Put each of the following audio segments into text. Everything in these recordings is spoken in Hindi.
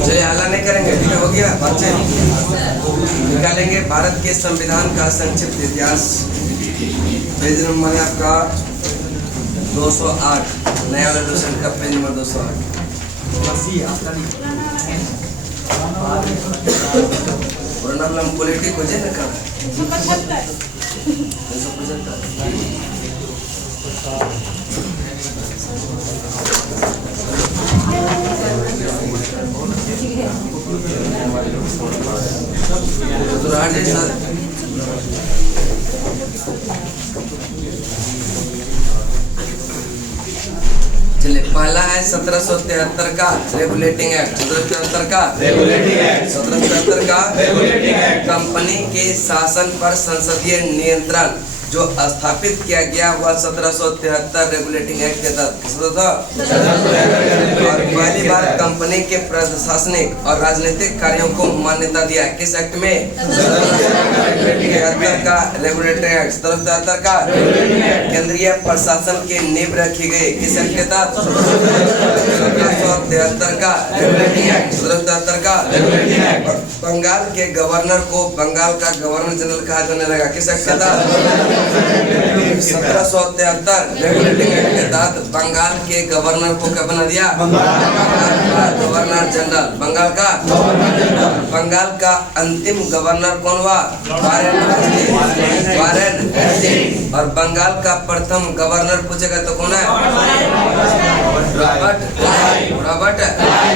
चलिए हल्ला नहीं करेंगे, ठीक है, हो गया बच्चे। निकालेंगे भारत के संविधान का संक्षिप्त इतिहास। पेज नंबर है आपका 208, नया रेजोल्यूशन का पेज नंबर 208। नाम पॉलिटिक हो जाए ना का 275। चलिए पहला है 1773 का रेगुलेटिंग एक्ट। 1773 का रेगुलेटिंग एक्ट। 1773 का रेगुलेटिंग एक्ट कंपनी के शासन पर संसदीय नियंत्रण जो स्थापित किया गया वह 1773 रेगुलेटिंग एक्ट के तहत और पहली बार कंपनी के प्रशासनिक और राजनीतिक कार्यों को मान्यता दिया। किस एक्ट में? 1773 का रेगुलेटिंग एक्ट। 1773 का केंद्रीय प्रशासन की नींव रखी गई। किस एक्ट के तहत? 1773 का रेगुलेटिंग एक्ट। 1773 का रेगुलेटिंग एक्ट बंगाल के गवर्नर को बंगाल का गवर्नर जनरल कहा जाने लगा। किस एक्ट के तहत? 1773 रेगुलेटिंग एक्ट के तहत बंगाल के गवर्नर को क्या बना दिया? Governor general. बंगाल का बंगाल का अंतिम गवर्नर कौन हुआ? Warren Hastings. और बंगाल का प्रथम गवर्नर पूछेगा तो कौन है? रॉबर्ट।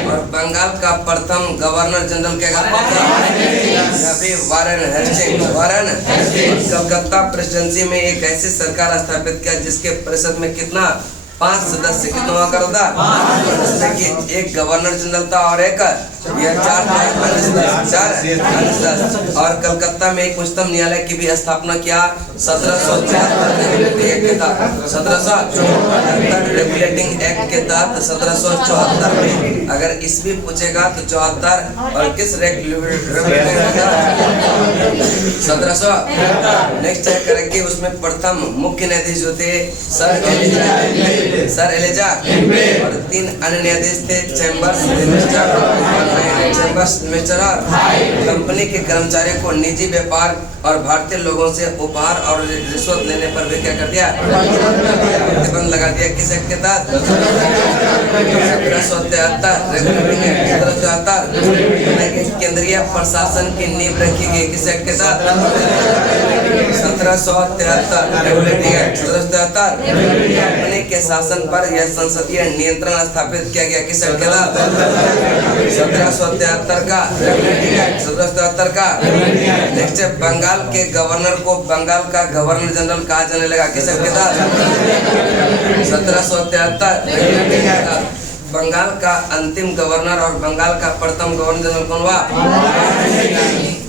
और बंगाल का प्रथम गवर्नर जनरल क्या वारेन हेस्टिंग्स। कलकत्ता प्रेसिडेंसी में एक ऐसी सरकार स्थापित किया जिसके परिषद में कितना 5 सदस्य कितना हुआ करता? जिसमें कि एक गवर्नर जनरल था और एक 4 और कलकत्ता में एक उच्चतम न्यायालय की भी स्थापना किया 1774 रेगुलेटिंग एक्ट के तहत 1774 में। अगर ईस्वी पूछेगा तो 74 और किस रेगुलेटिंग 1700 नेक्स्ट चेक करेंगे। उसमें प्रथम मुख्य न्यायाधीश जो थे सर एलिजा और 3 अन्य न्यायाधीश थे चैम्बर्स मिस्टर। कंपनी के कर्मचारियों को निजी व्यापार और भारतीय लोगों से उपहार और रिश्वत लेने पर भी क्या कर दिया? प्रतिबंध लगा दिया। किस एक्ट के तहत? 1773 केंद्रीय प्रशासन की नींव रखी गई। किस एक्ट के तहत? 1773 रेगुलेटिंग एक्ट। 1773 कंपनी के शासन पर यह संसदीय नियंत्रण स्थापित किया गया। किस एक्ट के तहत? 1773 का रेगुलेटिंग एक्ट। 1773 का नेक्स्ट बंगाल के गवर्नर को बंगाल का गवर्नर जनरल कहा जाने लगा। किस एक्ट के तहत? 1773 रेगुलेटिंग एक्ट बंगाल का अंतिम गवर्नर और बंगाल का प्रथम गवर्नर जनरल कौन हुआ?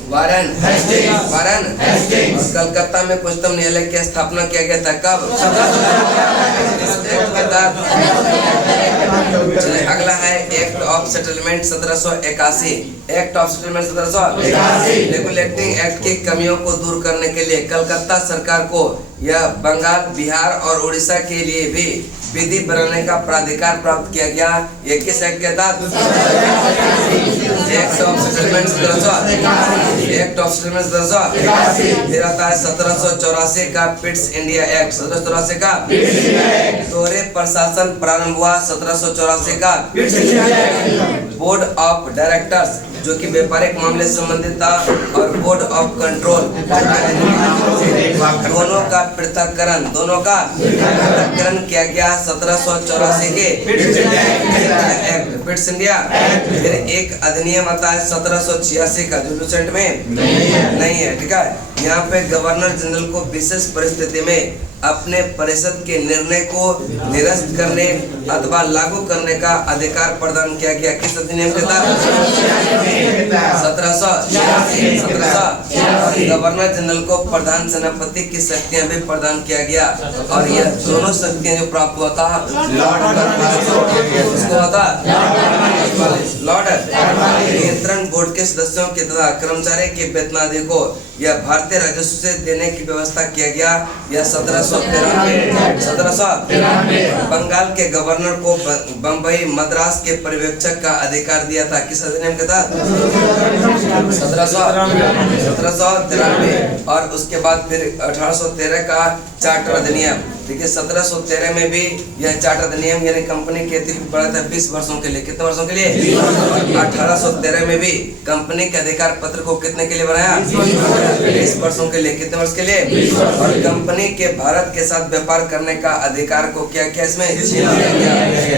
Warren Hastings. कलकत्ता में उच्चतम न्यायालय की स्थापना किया गया था। कब? अगला है act of settlement 1781। Act of settlement 1781 regulating act की कमियों को दूर करने के लिए कलकत्ता सरकार को यह बंगाल, बिहार और उड़ीसा के लिए भी विधि बनाने का प्राधिकार प्राप्त किया गया। ये किस एक्ट के तहत? Act of settlement 1781। फिर आता है 1784 का पिट्स इंडिया एक्ट। 1784 का दोहरे प्रशासन प्रारंभ हुआ। 1784 का बोर्ड ऑफ डायरेक्टर्स जो कि व्यापारिक मामले से संबंधित था और बोर्ड ऑफ कंट्रोल दोनों का पृथककरण किया गया 1784 के पिट्स इंडिया। फिर एक अधिनियम आता है 1786 का जो लूसेंट में नहीं है, ठीक है। यहाँ पे गवर्नर जनरल को विशेष परिस्थिति में अपने परिषद के निर्णय को निरस्त करने अथवा लागू करने का अधिकार प्रदान किया गया। किस अधिनियम के तहत? 1700 गवर्नर जनरल को प्रधान सेनापति की शक्तियां भी प्रदान किया गया और यह दोनों शक्तियां जो प्राप्त हुआ था उसको होता लॉर्ड नियंत्रण बोर्ड के सदस्यों के तथा कर्मचारी के वेतनादि को यह भारतीय राजस्व से देने की व्यवस्था किया गया। यह 1793 बंगाल के गवर्नर को बंबई मद्रास के पर्यवेक्षक का अधिकार दिया था। किस अधिनियम के तहत? 1793 और उसके बाद फिर 1813 का चार्टर अधिनियम। देखिए 1713 में भी यह चार्टर अधिनियम यानी कंपनी के अतिरिक्त बढ़ा था 20 वर्षों के लिए। कितने वर्षों के लिए? 1813 में भी कंपनी के अधिकार पत्र को कितने के लिए बढ़ाया? 20 वर्षों के लिए। कितने वर्ष के लिए? और कंपनी के भारत के साथ व्यापार करने का अधिकार को क्या किया इसमें? छीन लिया गया।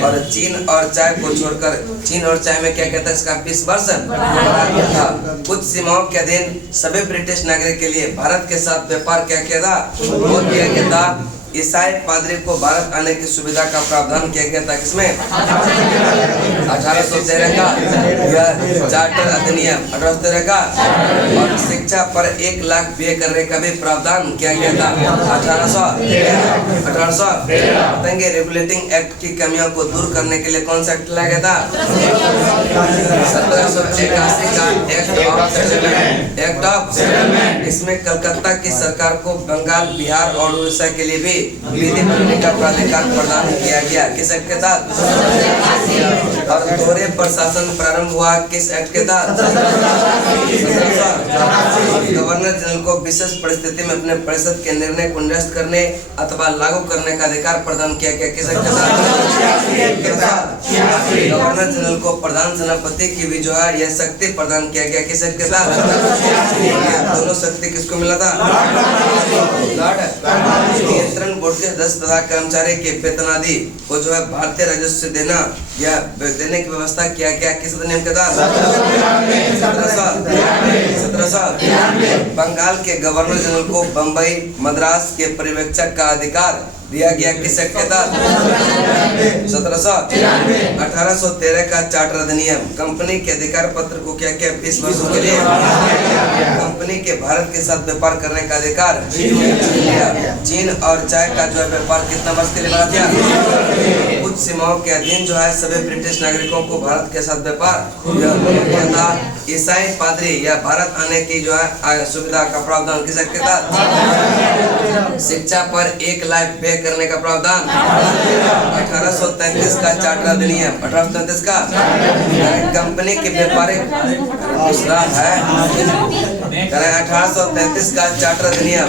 और चीन और चाय को छोड़कर चीन और चाय में क्या कहता है इसका 20 वर्ष बढ़ा दिया था। कुछ सीमाओं के अधीन सभी ब्रिटिश नागरिक के लिए भारत के साथ व्यापार क्या किया था? वो किया गया था। ईसाई पादरी को भारत आने की सुविधा का प्रावधान किया गया था। किसमें? 1813 का यह चार्टर अधिनियम 1813 का। और शिक्षा पर 1 लाख व्यय करने का भी प्रावधान किया गया था 1813 बताएंगे। रेगुलेटिंग एक्ट की कमियों को दूर करने के लिए कौन सा एक्ट लाया गया था? 1781 का एक्ट ऑफ इसमें कलकत्ता की सरकार को बंगाल, बिहार और उड़ीसा के लिए भी विधि बनाने का प्राधिकार प्रदान किया गया। किस एक्ट के तहत? और दोहरे प्रशासन प्रारंभ हुआ किस एक्ट के तहत? गवर्नर जनरल को विशेष परिस्थिति में अपने परिषद के निर्णय को निरस्त करने अथवा लागू करने का अधिकार प्रदान किया गया। किस एक्ट के तहत? गवर्नर जनरल को प्रधान सेनापति की भी जो है यह शक्ति प्रदान किया गया। किस एक्ट के तहत? दोनों शक्ति किसको मिला था? नियंत्रण बोर्ड के सदस्य तथा कर्मचारी के वेतन आदि को जो है भारतीय राजस्व से देने की व्यवस्था किया गया। किस अधिनियम के तहत? 1793 बंगाल के गवर्नर जनरल को बंबई मद्रास के पर्यवेक्षक का अधिकार दिया गया। किस एक्ट के तहत? 1813 का चार्टर अधिनियम कंपनी के अधिकार पत्र को क्या किया? 20 वर्षों के लिए कंपनी के भारत के साथ व्यापार करने का अधिकार चीन और चाय का जो है व्यापार कितना वर्ष के लिए बढ़ा दिया? कुछ सीमाओं के अधीन जो है सभी ब्रिटिश नागरिकों को भारत के साथ व्यापार किया था। ईसाई पादरी या भारत आने की जो है सुविधा का प्रावधान किस एक्ट के तहत? शिक्षा पर 1 लाख व्यय करने का प्रावधान 1833 का चार्टर अधिनियम 1833 का। कंपनी के व्यापारिक दूसरा है 1833 का चार्टर अधिनियम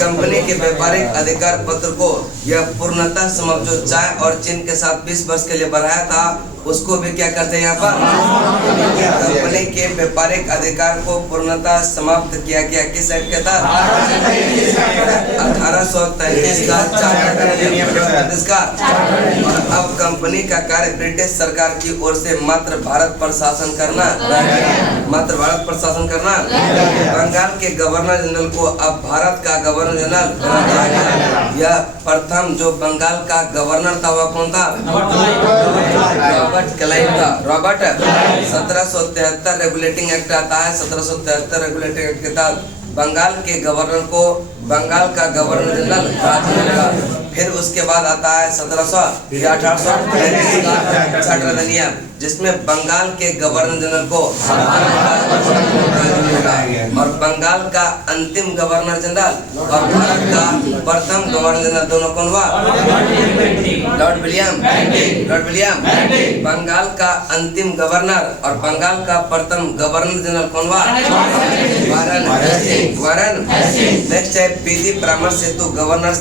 कंपनी के व्यापारिक अधिकार पत्र को यह पूर्णतः समाप्त जो चाय और चीन के साथ 20 वर्ष के लिए बढ़ाया था उसको भी क्या करते हैं यहाँ पर? कंपनी के व्यापारिक अधिकार को पूर्णतः समाप्त किया गया। किस एक्ट के तहत? 1833 का चार्टर अधिनियम 1833 का। और अब कंपनी का कार्य ब्रिटिश सरकार की ओर से मात्र भारत पर शासन करना बंगाल के गवर्नर जनरल को अब भारत का गवर्नर जनरल यह प्रथम जो बंगाल का गवर्नर था वह कौन था? रॉबर्ट क्लाइव था। रॉबर्ट 1773 रेगुलेटिंग एक्ट आता है। 1773 रेगुलेटिंग एक्ट के तहत बंगाल के गवर्नर को बंगाल का गवर्नर जनरल कहा जाएगा। फिर उसके बाद आता है 1833 का चार्टर अधिनियम जिसमें बंगाल के गवर्नर जनरल को और बंगाल का अंतिम गवर्नर जनरल और भारत का प्रथम गवर्नर जनरल दोनों कौन हुआ? Lord William. बंगाल का अंतिम गवर्नर और बंगाल का प्रथम गवर्नर जनरल कौन हुआ? वारन। नेक्स्ट है विधि परामर्श हेतु गवर्नर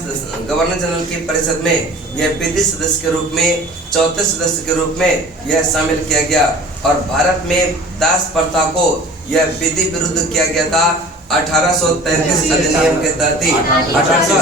जनरल की परिषद में यह विधि सदस्य के रूप में चौथे सदस्य के रूप में यह शामिल किया गया। और भारत में दास प्रथा को यह विधि विरुद्ध किया गया था 1833 अधिनियम के तहत ही। 1800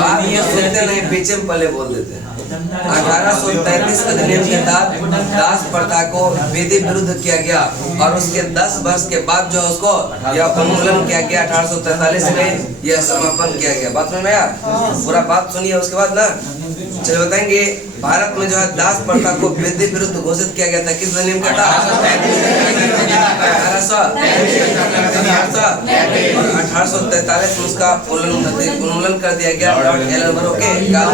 आप ये सुनते नहीं, पीछे में पहले बोल देते हैं। 1833 अधिनियम के तहत दास प्रथा को विधि विरुद्ध किया गया और उसके 10 वर्ष के बाद जो उसको यह उन्मूलन किया गया 1843 में यह समापन किया गया। बात समझ में आया? पूरा बात सुनिए उसके बाद ना चलो बताएंगे। भारत में जो है दास प्रथा को विधि विरुद्ध घोषित किया गया था किस अधिनियम के तहत? 1843 में उसका उन्मूलन कर दिया गया लॉर्ड एलनबरो के काल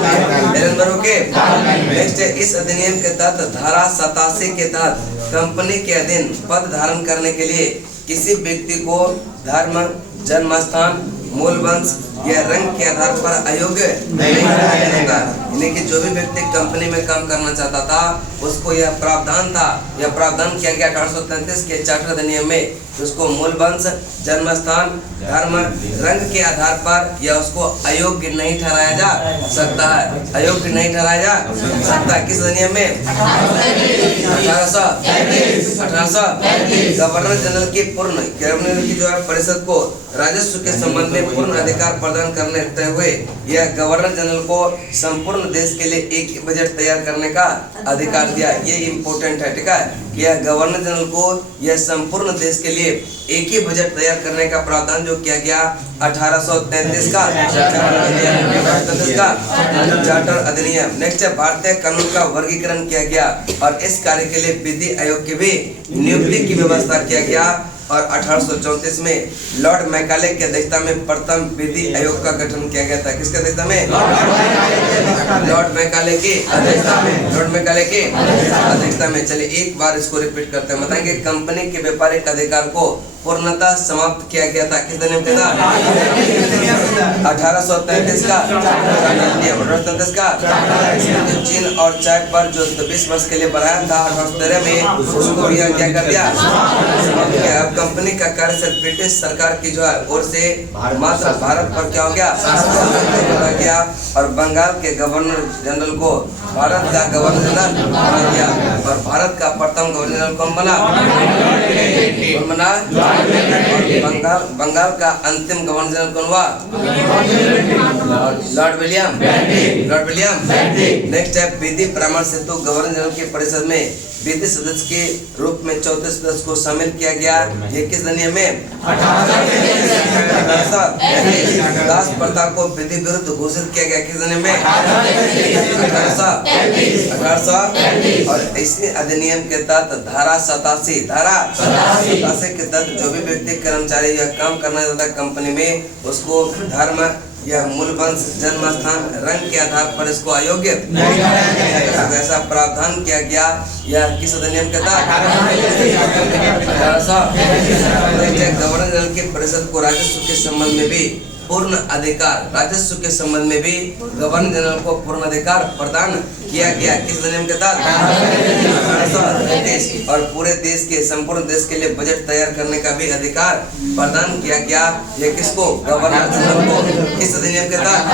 में। नेक्स्ट इस अधिनियम के तहत धारा 87 के तहत कंपनी के अधीन पद धारण करने के लिए किसी व्यक्ति को धर्म, जन्म स्थान, मूल वंश या रंग के आधार पर अयोग्य नहीं ठहराया जाता। यानी कि जो भी व्यक्ति कंपनी में काम करना चाहता था उसको यह प्रावधान था, यह प्रावधान किया गया 1833 के चार्टर अधिनियम में। उसको मूल वंश, जन्म स्थान, धर्म, रंग के आधार पर यह उसको अयोग्य नहीं ठहराया जा सकता है। अयोग्य नहीं ठहराया जा सकता किस अधिनियम में? 1833। गवर्नर जनरल की जो है परिषद को राजस्व के संबंध में पूर्ण अधिकार प्रदान करते हुए यह गवर्नर जनरल को संपूर्ण देश के लिए एक ही बजट तैयार करने का अधिकार दिया। ये इम्पोर्टेंट है, ठीक है? यह गवर्नर जनरल को यह संपूर्ण देश के लिए एक ही बजट तैयार करने का प्रावधान जो किया गया 1833 का चार्टर अधिनियम। नेक्स्ट है भारतीय कानून का वर्गीकरण किया गया और इस कार्य के लिए विधि आयोग की भी नियुक्ति की व्यवस्था किया गया और 1834 में लॉर्ड मैकाले की अध्यक्षता में प्रथम विधि आयोग का गठन किया गया था। किसके अध्यक्षता में? लॉर्ड मैकाले की अध्यक्षता में। लॉर्ड मैकाले की अध्यक्षता में। चलिए एक बार इसको रिपीट करते हैं, बताएंगे। कंपनी के व्यापारिक अधिकार को पूर्णतः समाप्त किया गया था किस अधिनियम के तहत? 1833 का 1833 का। चीन और चाय पर जो 20 वर्ष के लिए बढ़ाया था 1813 में उसको यह क्या कर दिया? अब कंपनी का कार्य सिर्फ ब्रिटिश सरकार की जो है ओर से मात्र भारत पर क्या हो गया और बंगाल के गवर्नर जनरल को भारत का गवर्नर जनरल बना दिया और भारत का प्रथम गवर्नर जनरल कौन बना? बंगाल का अंतिम गवर्नर जनरल कौन हुआ? Lord William. नेक्स्ट है विधि परामर्श हेतु गवर्नर जनरल की परिषद में विधि सदस्य के रूप में 34 सदस्य को शामिल किया गया। ये किस अधिनियम में? दास प्रथा को विधि विरुद्ध घोषित किया गया किस अधिनियम में? 1800। और इसी अधिनियम के तहत धारा 87 के तहत जो भी व्यक्ति कर्मचारी या काम करना चाहता कंपनी में उसको धर्म या मूल वंश, जन्म स्थान, रंग के आधार पर इसको अयोग्य ऐसा प्रावधान किया गया। यह किस अधिनियम के तहत? गवर्नर जनरल की परिषद को राजस्व के संबंध में भी पूर्ण अधिकार, राजस्व के संबंध में भी गवर्नर जनरल को पूर्ण अधिकार प्रदान किया गया किस अधिनियम के तहत? और पूरे देश के संपूर्ण देश के लिए बजट तैयार करने का भी अधिकार प्रदान किया गया। ये किसको? गवर्नर जनरल को। किस अधिनियम के तहत?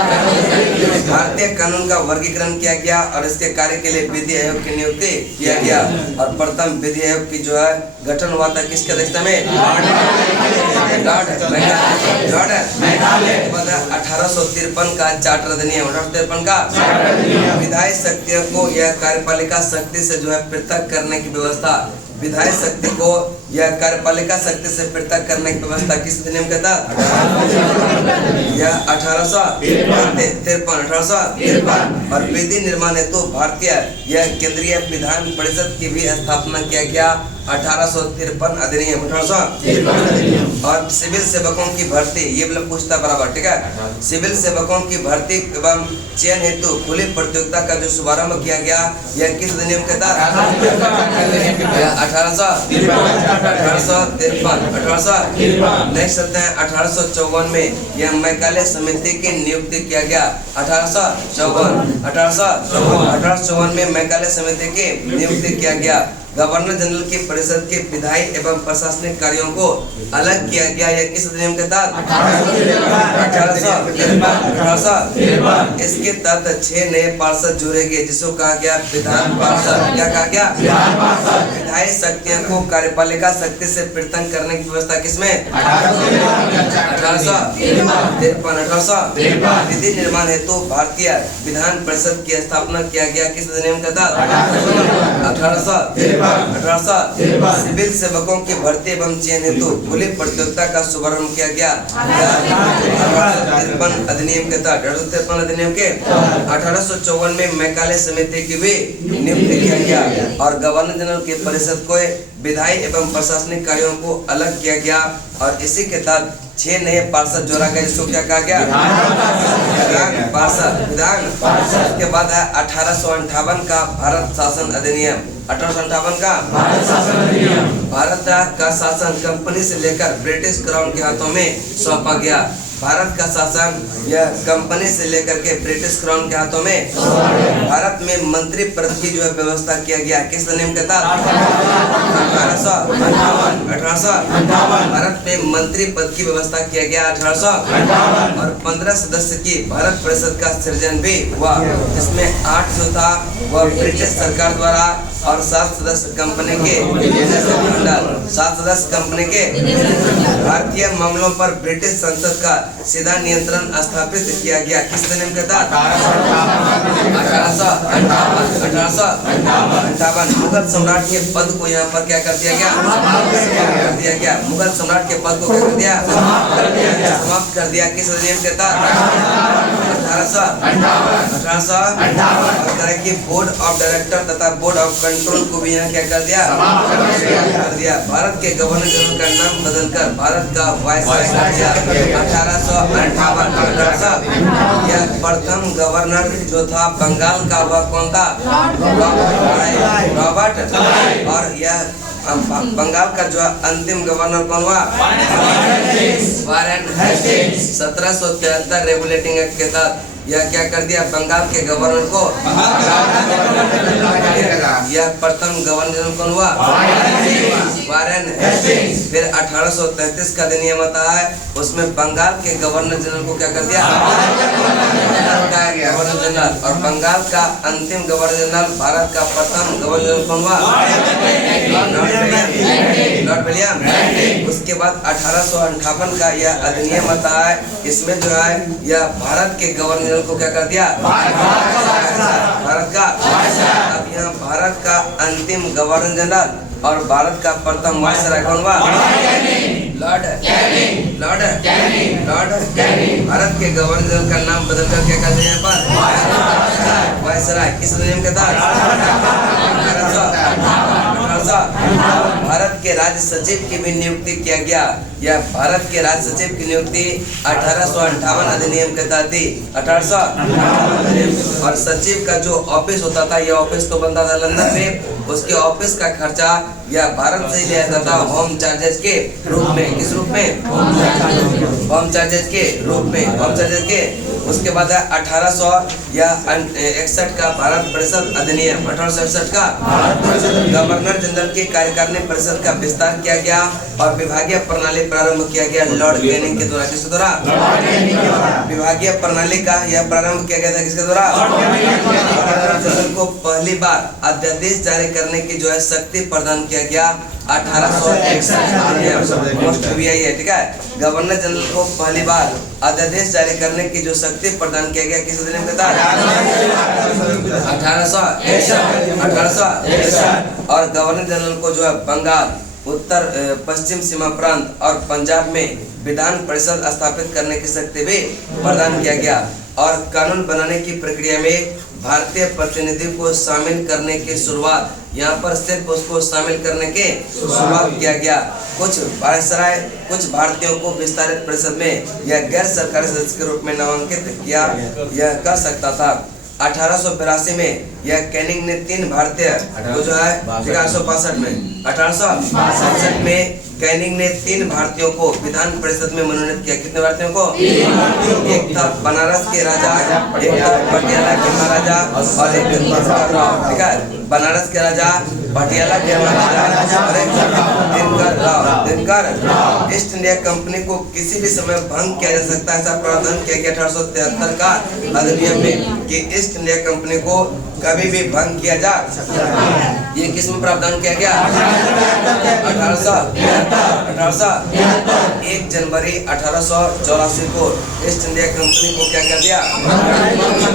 भारतीय कानून का वर्गीकरण किया गया और इसके कार्य के लिए विधि आयोग की नियुक्ति किया गया और प्रथम विधि आयोग की जो है गठन हुआ था किसके अध्यक्षता में? 1853 का चार्टर अधिनियम। 1853 का विधायी शक्तियों को यह कार्यपालिका शक्ति से जो है पृथक करने की व्यवस्था, विधायी शक्ति को यह कार्यपालिका शक्ति से पृथक करने की व्यवस्था किस अधिनियम के तहत? यह 1853 और विधि निर्माण हेतु भारतीय यह केंद्रीय विधान परिषद की भी स्थापना किया गया 1853 अधिनियम। 1853 और सिविल सेवकों की भर्ती, ये मतलब पूछता बराबर, ठीक है? सिविल सेवकों की भर्ती एवं चयन हेतु खुली प्रतियोगिता का जो शुभारंभ किया गया यह किस अधिनियम के तहत? 1853। नेक्स्ट चलते हैं 1854 में यह मैकाले समिति की नियुक्ति किया गया। 1854 में मैकाले समिति की नियुक्ति किया गया गवर्नर जनरल की परिषद के विधायी एवं प्रशासनिक कार्यों को अलग किया गया। यह किस अधिनियम के तहत? 1853। इसके तहत 6 नए पार्षद जोड़े गए जिसको कहा गया विधान पार्षद। क्या कहा गया? विधायी शक्तियों को कार्यपालिका शक्ति से पृथक करने की व्यवस्था किसमें? 1853। विधि निर्माण हेतु भारतीय विधान परिषद की स्थापना किया गया किस अधिनियम के तहत? 1853। सिविल सेवकों की भर्ती एवं चयन हेतु खुली प्रतियोगिता का शुभारंभ किया गया 1853 अधिनियम के तहत। 1853 अधिनियम के 1854 में मैकाले समिति की भी नियुक्ति किया गया और गवर्नर जनरल की परिषद को विधायी एवं प्रशासनिक कार्यों को अलग किया गया और इसी के तहत 6 नए पार्षद जोड़ा गया जिसको क्या कहा गया? विधान पार्षद। के बाद है 1858 का भारत शासन अधिनियम। 1858 का भारत का शासन कंपनी से लेकर ब्रिटिश क्राउन के हाथों में सौंपा गया। भारत का शासन यह कंपनी से लेकर के ब्रिटिश क्राउन के हाथों में भारत में मंत्री पद की जो है व्यवस्था किया गया किस अधिनियम के तहत? 1858। भारत में मंत्री पद की व्यवस्था किया गया 1858 और 15 सदस्य की भारत परिषद का सृजन भी हुआ जिसमें 8 जो था वह ब्रिटिश सरकार द्वारा और 7 सदस्य कंपनी के 7 सदस्य कंपनी के भारतीय मामलों पर ब्रिटिश संसद का सीधा नियंत्रण स्थापित किया गया किस अधिनियम के तहत? 1858। मुगल सम्राट के पद को यहाँ पर क्या कर दिया गया? मुगल सम्राट के पद को क्या कर दिया? समाप्त कर दिया किस अधिनियम के तहत? 1858 की बोर्ड ऑफ डायरेक्टर तथा बोर्ड ऑफ कंट्रोल को भी यहाँ क्या कर दिया? कर दिया। भारत के गवर्नर जनरल का नाम बदलकर भारत का वायसराय कर दिया 1858। यह प्रथम गवर्नर जो था बंगाल का वह कौन था? रॉबर्ट। और यह बंगाल का जो अंतिम गवर्नर कौन हुआ? Warren Hastings. 1773 रेगुलेटिंग एक्ट के तहत यह क्या कर दिया? बंगाल के गवर्नर को यह प्रथम गवर्नर जनरल कौन हुआ? Warren Hastings. फिर 1833 का अधिनियम आता है उसमें बंगाल के गवर्नर जनरल को क्या कर दिया? Governor general. और बंगाल का अंतिम गवर्नर जनरल भारत का प्रथम गवर्नर जनरल कौन हुआ? Lord William. उसके बाद 1858 का यह अधिनियम आता है इसमें जो है यह भारत के गवर्नर जनरल को क्या कर दिया? भारत का। अब यहाँ भारत का अंतिम गवर्नर जनरल और भारत का प्रथम वायसराय कौन हुआ? Lord Canning. भारत के गवर्नर जनरल का नाम बदलकर क्या कर दिया? वायसराय किस अधिनियम के तहत? 1800। भारत के राज्य सचिव की भी नियुक्ति किया गया। यह भारत के राज्य सचिव की नियुक्ति 1858 अधिनियम के तहत थी। 1800। और सचिव का जो ऑफिस होता था यह ऑफिस तो बनता था लंदन में। उसके ऑफिस का खर्चा यह भारत से लिया जाता था होम चार्जेस के रूप में। किस रूप में? होम चार्जेस के रूप में। उसके बाद 1861 का भारत परिषद अधिनियम। 1861 का गवर्नर जनरल की कार्यकारिणी परिषद का विस्तार किया गया और विभागीय प्रणाली प्रारंभ किया गया लॉर्ड कैनिंग के द्वारा। किसके द्वारा? विभागीय प्रणाली का यह प्रारंभ किया गया था किसके द्वारा? गवर्नर जनरल को पहली बार अध्यादेश जारी करने की जो है शक्ति प्रदान किया गया 1861। ठीक है। गवर्नर जनरल को पहली बार अध्यादेश जारी करने की जो शक्ति प्रदान किया गया किस अधिनियम के तहत? 1861। और गवर्नर जनरल को जो है बंगाल, उत्तर पश्चिम सीमा प्रांत और पंजाब में विधान परिषद स्थापित करने की शक्ति भी प्रदान किया गया और कानून बनाने की प्रक्रिया में भारतीय प्रतिनिधि को शामिल करने की शुरुआत यहाँ पर सिर्फ उसको शामिल करने के शुरुआत किया गया। कुछ वायसराय कुछ भारतीयों को विस्तारित परिषद में या गैर सरकारी सदस्य के रूप में नामांकित किया यह कर सकता था। 1882 में यह कैनिंग ने 3 भारतीय को जो है 1862 में कैनिंग ने 3 भारतीयों को विधान परिषद में मनोनीत किया। कितने भारतीयों को? एक था बनारस के राजा, एक था पटियाला के महाराजा और एक। ठीक है। बनारस के राजा Patiala Dinkar East India Company को किसी भी समय भंग किया जा सकता है, ऐसा प्रावधान किया गया 1873 का अधिनियम में कि ईस्ट इंडिया कंपनी को कभी भी भंग किया जा। ये किस में प्रावधान किया गया? 1 जनवरी 1884 को ईस्ट इंडिया कंपनी को क्या कर दिया?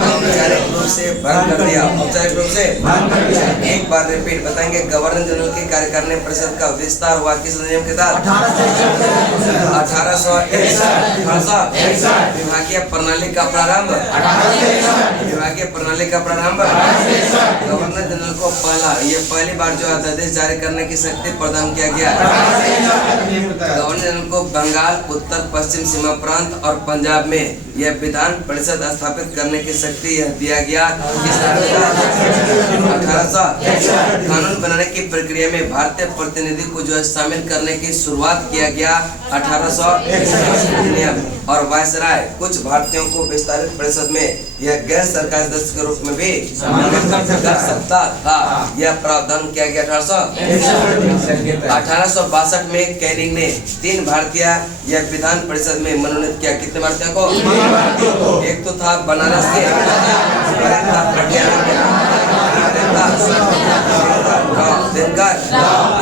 औपचारिक रूप से भंग कर दिया। औपचारिक रूप से एक बार रिपीट बताएंगे। गवर्नर जनरल की कार्यकारिणी परिषद का विस्तार हुआ किस अधिनियम के तहत? 1861। विभागीय प्रणाली का प्रारंभ गवर्नर जनरल को पहली बार जो अध्यादेश जारी करने की शक्ति प्रदान किया गया। गवर्नर जनरल को बंगाल, उत्तर पश्चिम सीमा प्रांत और पंजाब में यह विधान परिषद स्थापित करने की शक्ति दिया गया। 1800 कानून बनाने की प्रक्रिया में भारतीय प्रतिनिधि को जो है शामिल करने की शुरुआत किया गया 1800 और वायसराय कुछ भारतीयों को विस्तारित परिषद में यह गैर सरकारी सदस्य के रूप में भी कर सकता था। यह प्रावधान किया गया 1862 में कैनिंग ने 3 भारतीय यह विधान परिषद में मनोनीत किया। कितने भारतीयों को? एक तो था बनारस के,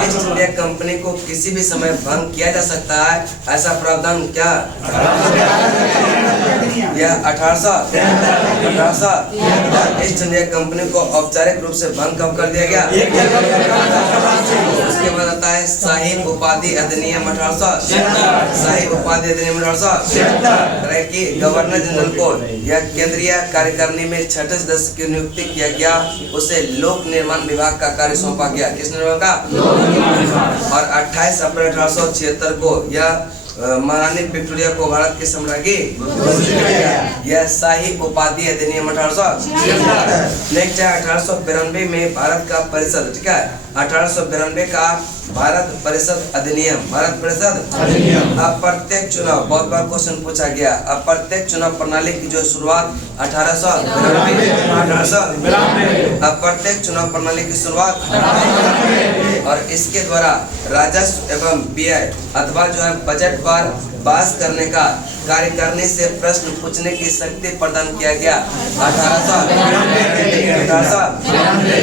ईस्ट इंडिया कंपनी को किसी भी समय भंग किया जा सकता है, ऐसा प्रावधान क्या? यह 1800 ईस्ट इंडिया कंपनी को औपचारिक रूप से भंग कब कर दिया गया? उसके बाद आता है शाही उपाधि अधिनियम 1800 कि गवर्नर जनरल को यह केंद्रीय कार्यकारिणी में 6ठे सदस्य की नियुक्ति किया गया। उसे लोक निर्माण विभाग का कार्य सौंपा गया। किस निर्माण का? और 28 अप्रैल 1876 को यह महारानी विक्टोरिया को भारत के सम्राज्ञी यह शाही उपाधि अधिनियम 1800। नेक्स्ट है 1892 में भारत का परिषद, ठीक है, 1892 का भारत परिषद अधिनियम। भारत परिषद अप्रत्यक्ष चुनाव, बहुत बार क्वेश्चन पूछा गया। अप्रत्यक्ष चुनाव प्रणाली की जो शुरुआत 1892 अप्रत्यक्ष चुनाव प्रणाली की शुरुआत और इसके द्वारा राजस्व एवं व्यय अथवा जो है बजट पर पास करने का कार्यकारिणी से प्रश्न पूछने की शक्ति प्रदान किया गया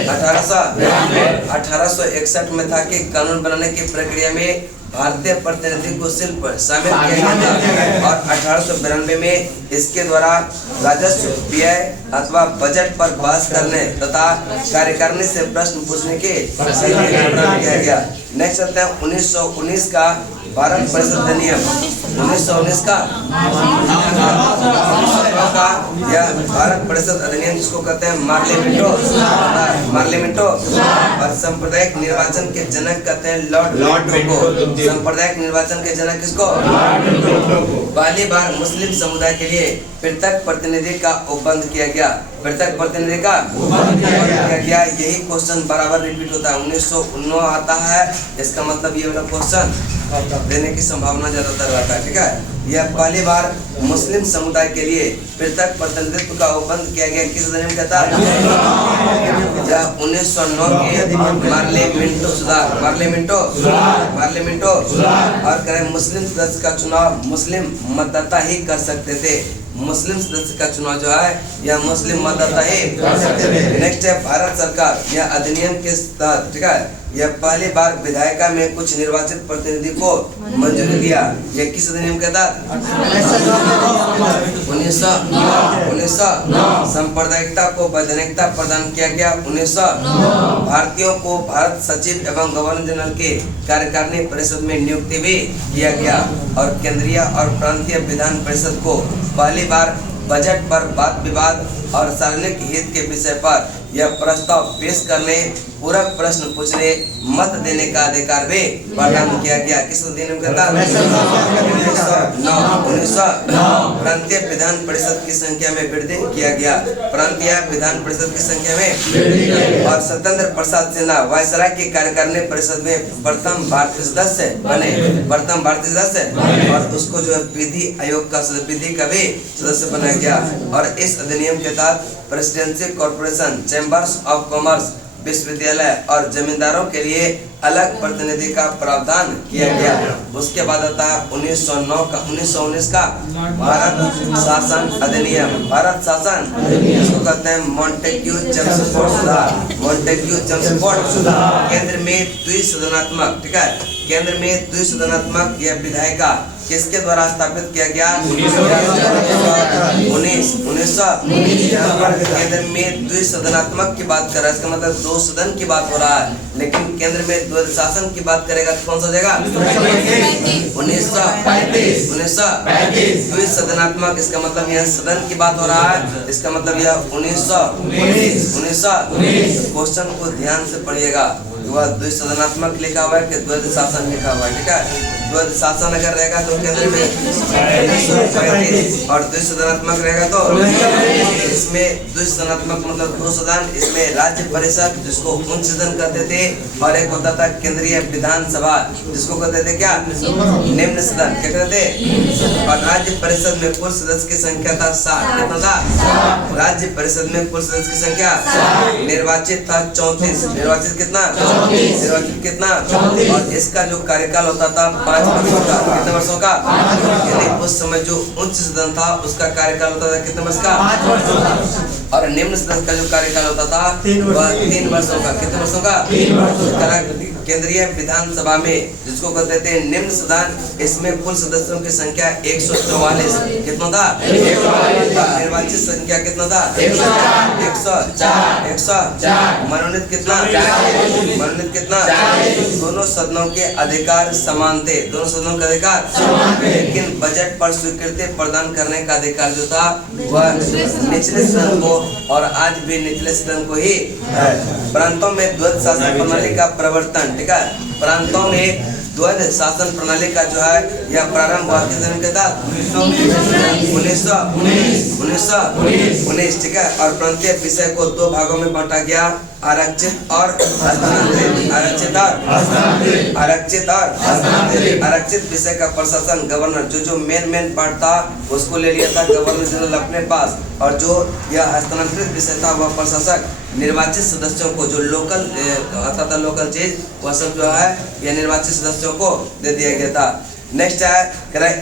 1861 में था कि कानून बनाने की प्रक्रिया में भारतीय प्रतिनिधि को शिल्प शामिल किया गया और 1892 में इसके द्वारा राजस्व व्यय अथवा बजट पर बहस करने तथा कार्यकारिणी से प्रश्न पूछने के किया गया। नेक्स्ट आता है 1919 का भारत परिषद अधिनियम। 1919 का यह भारत परिषद अधिनियम जिसको कहते हैं मार्लिमेंटो और सांप्रदायिक निर्वाचन के जनक कहते हैं लॉर्ड को। सांप्रदायिक निर्वाचन के जनक किसको? पहली बार मुस्लिम समुदाय के लिए पृथक प्रतिनिधि का उपबंध किया गया। पृथक प्रतिनिधि का उपबंध किया गया। यही क्वेश्चन बराबर रिपीट होता है। 1919 आता है, इसका मतलब ये वाला क्वेश्चन देने की संभावना ज्यादातर रहता है, ठीक है। यह पहली बार मुस्लिम समुदाय के लिए पृथक प्रतिनिधित्व का उपबंध किया गया किस अधिनियम के तहत? 1909 के मार्लिमेंटो और करें मुस्लिम सदस्य का चुनाव मुस्लिम मतदाता ही कर सकते थे। मुस्लिम सदस्य का चुनाव जो है यह मुस्लिम मतदाता ही कर सकते थे। नेक्स्ट है भारत सरकार यह अधिनियम के तहत, ठीक है, यह पहली बार विधायिका में कुछ निर्वाचित प्रतिनिधि को मंजूरी दिया। यह किस अधिनियम के तहत? 1900 सांप्रदायिकता को वैधानिकता प्रदान किया गया। 1900 भारतीयों को भारत सचिव एवं गवर्नर जनरल के कार्यकारिणी परिषद में नियुक्ति भी किया गया और केंद्रीय और प्रांतीय विधान परिषद को पहली बार बजट पर वाद विवाद और सार्वजनिक हित के विषय पर यह प्रस्ताव पेश करने, पूरक प्रश्न पूछने, मत देने का अधिकार भी प्रदान किया गया। किस अधिनियम के तहत? 1909 प्रांतीय विधान परिषद की संख्या में वृद्धि किया गया। प्रांतीय विधान परिषद की संख्या में और स्वतंत्र प्रसाद सिन्हा वायसराय की कार्यकारिणी परिषद में प्रथम भारतीय सदस्य बने और उसको जो है विधि आयोग का विधि का भी सदस्य बनाया गया। और इस अधिनियम के तहत presidency corporation, chambers of commerce विश्वविद्यालय और जमींदारों के लिए अलग प्रतिनिधि का प्रावधान किया गया। उसके बाद आता है 1919 का भारत शासन अधिनियम। भारत शासन इसको कहते हैं मॉन्टेग्यू चेम्सफोर्ड सुधार। मॉन्टेग्यू चेम्सफोर्ड सुधार। केंद्र में द्विसदनात्मक, ठीक है, केंद्र में द्विसदनात्मक यह विधायिका किसके द्वारा स्थापित किया गया? 1919 केंद्र में द्विसदनात्मक की बात कर रहा है, इसका मतलब दो सदन की बात हो रहा है, लेकिन केंद्र में द्वैध शासन की बात करेगा तो कौन सा जाएगा? 1935 द्विसदनात्मक, इसका मतलब यह सदन की बात हो रहा है, इसका मतलब यह 1919 क्वेश्चन को ध्यान से पढ़िएगा। वह द्विसदनात्मक लिखा हुआ है कि द्वैध शासन लिखा हुआ है, ठीक है। द्वैध शासन अगर रहेगा तो केंद्र में 1935 और द्विसदनात्मक रहेगा तो इसमें द्विसदनात्मक मतलब दो सदन, इसमें राज्य परिषद जिसको उच्च सदन कहते थे और एक होता था केंद्रीय विधानसभा जिसको कहते थे क्या? निम्न सदन, क्या कहते थे? और राज्य परिषद में कुल सदस्य की संख्या था 60। कितना था? राज्य परिषद में कुल सदस्य की संख्या निर्वाचित था 34। निर्वाचित कितना? निर्वाचित कितना? और इसका जो कार्यकाल होता था 5 वर्षों का। कितने वर्षों का? यानी उस समय जो उच्च सदन था उसका कार्यकाल होता था कितने वर्ष का? 5 वर्षों का। और निम्न सदन का जो कार्यकाल होता था वह 3 वर्षों का। कितने वर्षों का? 3 वर्षों का। केंद्रीय विधानसभा में जिसको कहते थे निम्न सदन, इसमें कुल सदस्यों की संख्या 144। कितना था? निर्वाचित संख्या कितना था? 104। मनोनीत कितना? मनोनीत कितना? दोनों सदनों के अधिकार समान थे। दोनों सदनों के अधिकार, लेकिन बजट पर स्वीकृति प्रदान करने का अधिकार जो था वह निचले सदन को और आज भी निचले सदन को ही है। प्रांतों में द्वैध शासन प्रणाली का प्रवर्तन, ठीक है, प्रांतों में द्वैध शासन प्रणाली का जो है यह प्रारंभ हुआ किस दिन के साथ? 1919, ठीक है। और प्रांतीय विषय को 2 भागों में बांटा गया, आरक्षित और हस्तांतरित। आरक्षित विषय का प्रशासन गवर्नर जो मेन पार्ट था उसको ले लिया था गवर्नर जनरल अपने पास, और जो यह हस्तांतरित विषय था वह प्रशासक निर्वाचित सदस्यों को, जो लोकल आता था लोकल चीज वह सब जो है यह निर्वाचित सदस्यों को दे दिया गया था। नेक्स्ट है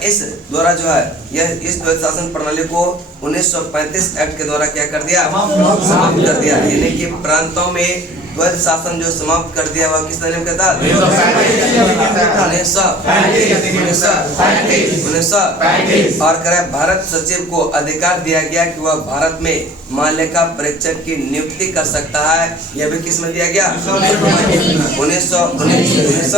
इस द्वारा जो है यह इस द्वैध शासन प्रणाली को 1935 एक्ट के द्वारा क्या कर दिया? समाप्त कर दिया। यानी कि प्रांतों में द्वैध शासन जो समाप्त कर दिया वह किस नियम के तहत? 1935। और भारत सचिव को अधिकार दिया गया कि वह भारत में महालेखा परीक्षक की नियुक्ति कर सकता है। यह भी किस में दिया गया? 1919।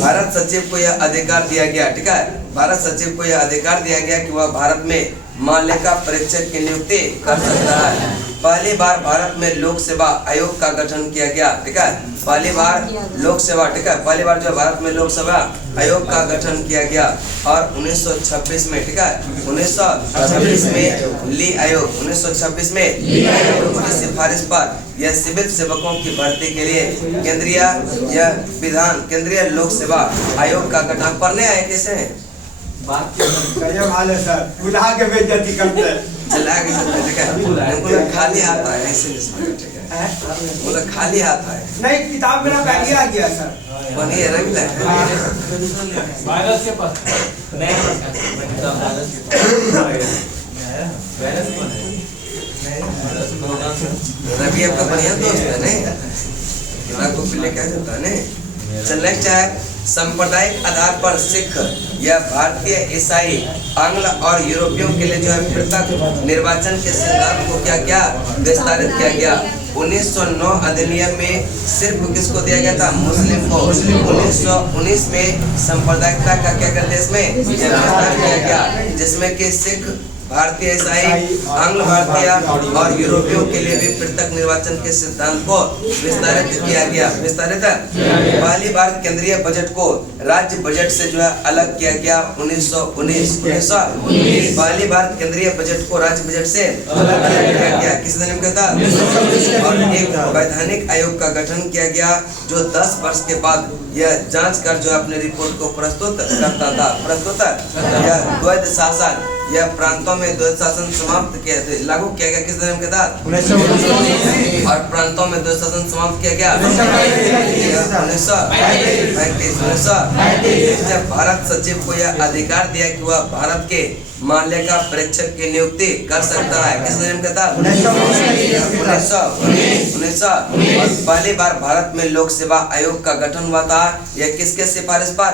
भारत सचिव को यह अधिकार दिया गया, ठीक है, भारत सचिव को यह अधिकार दिया गया कि वह भारत में महालेखा परीक्षक की नियुक्ति कर सकता है। पहली बार भारत में लोक सेवा आयोग का गठन किया गया, ठीक है, पहली बार लोक सेवा, ठीक है, पहली बार जो भारत में लोक सेवा आयोग का गठन किया गया। और 1926 में, ठीक है, 1926 में ली आयोग, 1926 में ली आयोग की सिफारिश पर यह सिविल सेवकों की भर्ती के लिए केंद्रीय लोक सेवा आयोग का गठन करने आए। कैसे हैं? सर बुला के बेइज्जती करते हैं, चला के चलते, ठीक है, खाली हाथ आए ऐसे नहीं, ठीक है, बोला खाली हाथ आए नहीं, किताब मेरा बैग आ गया सर, बनी रख ले वायरस के पास नहीं, रवि आपका बढ़िया दोस्त है नहीं, किताब को पहले क्या जाता है नहीं। चल नेक्स्ट है सांप्रदायिक आधार पर सिख या भारतीय ईसाई आंग्ल और यूरोपियों के लिए जो है पृथक निर्वाचन के सिद्धांत को क्या विस्तारित किया गया। 1909 अधिनियम में सिर्फ किसको दिया गया था? मुस्लिम को। 1919 में सांप्रदायिकता का क्या कर दिया इसमें विस्तार किया गया, जिसमें कि सिख, भारतीय ईसाई, आंग्ल भारतीय और यूरोपियों के लिए भी पृथक निर्वाचन के सिद्धांत को विस्तारित किया गया। पहली बार केंद्रीय बजट को राज्य बजट से जो है अलग किया गया 1919। पहली बार केंद्रीय बजट को राज्य बजट से अलग किया गया। किस दिन में था? और एक वैधानिक आयोग का गठन किया गया जो 10 वर्ष के बाद यह जांच कर जो अपने रिपोर्ट को प्रस्तुत करता था। यह द्वैध शासन यह प्रांतों में द्वैध शासन समाप्त किया लागू किया गया किस अधिनियम के तहत? और प्रांतों में द्वैध शासन समाप्त किया गया 1935। जब भारत सचिव को यह अधिकार दिया कि वह भारत के माल्य का प्रेक्षक की नियुक्ति कर सकता है किस अधिनियम के तहत? 1919। और पहली बार भारत में लोक सेवा आयोग का गठन हुआ था, यह किसके सिफारिश पर?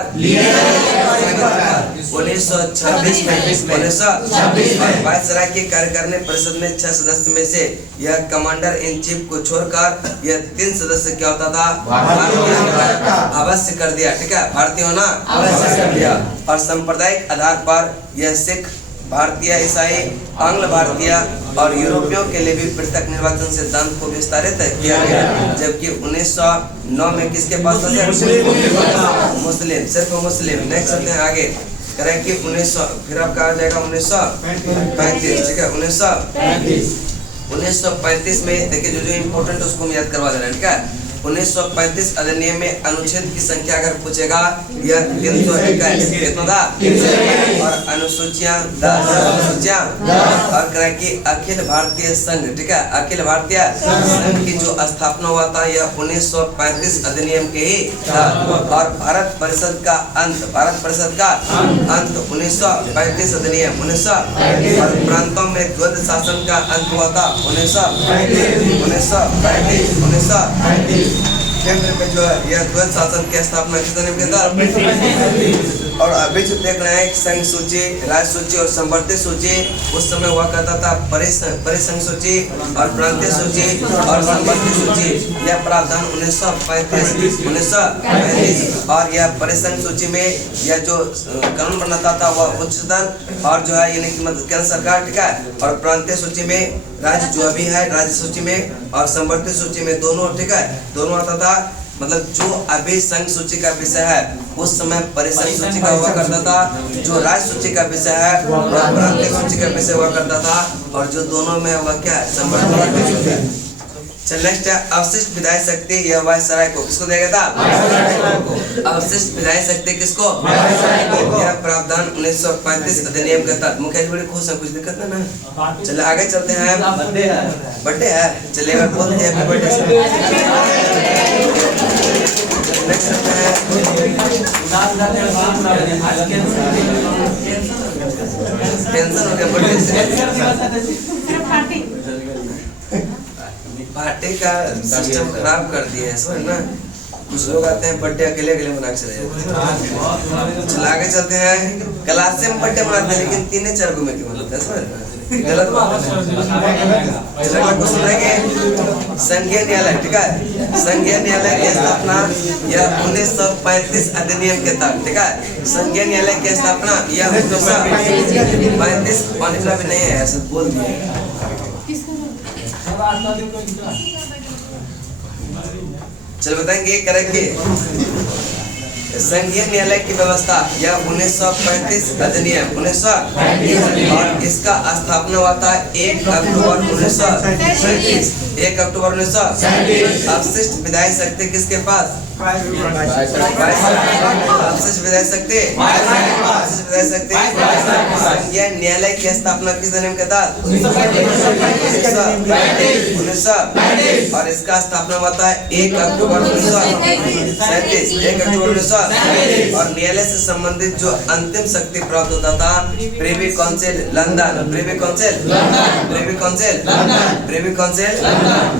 1926 में। वायसराय की कार्यकारिणी परिषद में 6 सदस्य में से यह कमांडर इन चीफ को छोड़कर यह 3 सदस्य क्या होता था? भारतीय अवश्य कर दिया, ठीक है, भारतीय होना अवश्य कर दिया। और सांप्रदायिक आधार पर यह सिख, भारतीय, ईसाई, आंग्ल भारतीय और यूरोपियों के लिए भी पृथक निर्वाचन सिद्धांत को विस्तारित किया गया, जबकि 1909 में किसके पास था? मुस्लिम, सिर्फ मुस्लिम। नेक्स्ट चलते हैं आगे, करें कि 1900 फिर आपका आ जाएगा 1935, ठीक है, 1935 में देखिए जो इम्पोर्टेंट उसको हम याद करवा दे रहे हैं, ठीक है। 1935 अधिनियम में अनुच्छेद की संख्या अगर पूछेगा यह 321 कितना था? और अनुसूचियां 10 और करें कि अखिल भारतीय संघ, ठीक है, अखिल भारतीय संघ की जो स्थापना हुआ था यह 1935 अधिनियम के ही था। और भारत परिषद का अंत 1935 अधिनियम 1935। और प्रांतों में द्वैध शासन का अंत हुआ था 1935। केंद्र में जो है यह द्वैध शासन की स्थापना किस अधिनियम के तहत? और अभी जो देख रहे हैं संघ सूची, राज्य सूची और संवर्ती सूची, उस समय हुआ करता था परिसंघ सूची और प्रांतीय सूची और संवर्ती सूची। यह प्रावधान 1935 और यह परिसंघ सूची में यह जो कानून बनाता था वह उच्च सदन और जो है यानी कि मतलब केंद्र सरकार, ठीक है। और प्रांतीय सूची में राज्य जो अभी है राज्य सूची में और संवर्ती सूची में दोनों, ठीक है, दोनों आता था। मतलब जो अभी संघ सूची का विषय है उस समय परिसंघ सूची का हुआ करता था, जो राज्य सूची का विषय है वह प्रांतीय सूची का विषय हुआ करता था, और जो दोनों में वह क्या है? संवर्ती सूची। चल नेक्स्ट है अवशिष्ट विधायी शक्ति, यह वायसराय को किसको दिया गया था? अवशिष्ट विधायी शक्ति किसको? यह प्रावधान 1935 अधिनियम के तहत। मुखिया जी बड़ी खुश है, कुछ दिक्कत ना? चलिए आगे चलते हैं। बर्थडे है, चलिए अगर बोलते हैं हैप्पी बर्थडे। नेक्स्ट चलते हैं टेंशन हो गया बर्थडे से। पार्टी का सिस्टम खराब कर दिया है, समझ ना। कुछ लोग आते हैं बर्थडे अकेले अकेले मना के चले जाते हैं। चल आगे चलते हैं। क्लास में बर्थडे मनाते हैं लेकिन 3-4 को में क्यों मनाते हैं, समझ ना? गलत बात है। चलिए कुछ सुनेंगे। संघीय न्यायालय, ठीक है, संघीय न्यायालय की स्थापना यह 1935 अधिनियम के तहत, ठीक है। संघीय न्यायालय की स्थापना यह 1935 मान्यता भी नहीं है, ऐसा बोल दिया। चल बताएंगे करेंगे। संघीय न्यायालय की व्यवस्था यह 1935 अधिनियम 1935 और इसका स्थापना हुआ था 1 अक्टूबर 1937। 1 अक्टूबर 1937। अवशिष्ट विधायी शक्ति किसके पास? अवशिष्ट विधायी शक्ति संघीय न्यायालय की स्थापना किस अधिनियम के तहत? 1937 और इसका स्थापना हुआ था 1 अक्टूबर 1937। 1 अक्टूबर 1937 और न्यायालय से संबंधित जो अंतिम शक्ति प्राप्त होता था privy council London, privy council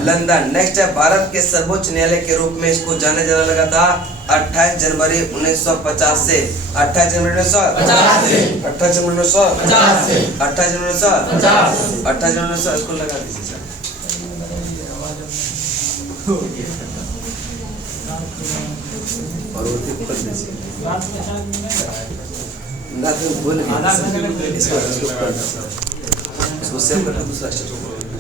London. Next है भारत के सर्वोच्च न्यायालय के रूप में इसको जाना जाने लगा था 28 जनवरी 1950 से। 28 जनवरी 1950 इसको लगा दीजिए। और बोल इसको सेव करके दूसरा